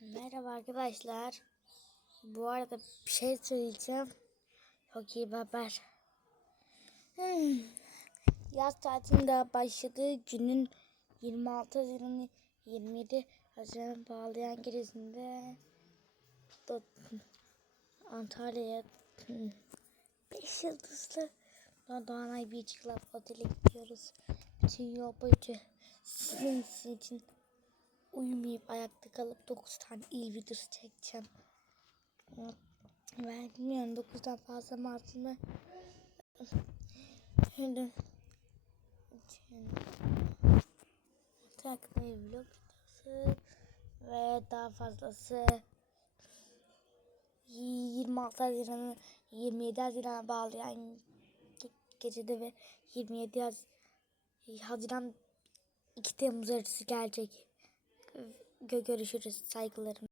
Merhaba arkadaşlar. Bu arada bir şey söyleyeceğim. Çok iyi bir haber. Yaz tatilinde başladığı günün 26 Haziran 27 Haziran bağlayan gerisinde Antalya'ya 5 yıldızlı Doğanay Beach Club Oteli gidiyoruz. Bütün yol boyunca sizin için uyumayıp ayakta kalıp 9 tane il videosu çekeceğim. Ben bilmiyorum 9'dan fazla mı aslında. Şimdi takmayı vlog videosu ve daha fazlası 26 Haziran'ı 27 Haziran'a bağlayan gecede ve 27 Haziran 2 Temmuz arası gelecek. Görüşürüz, saygılarım.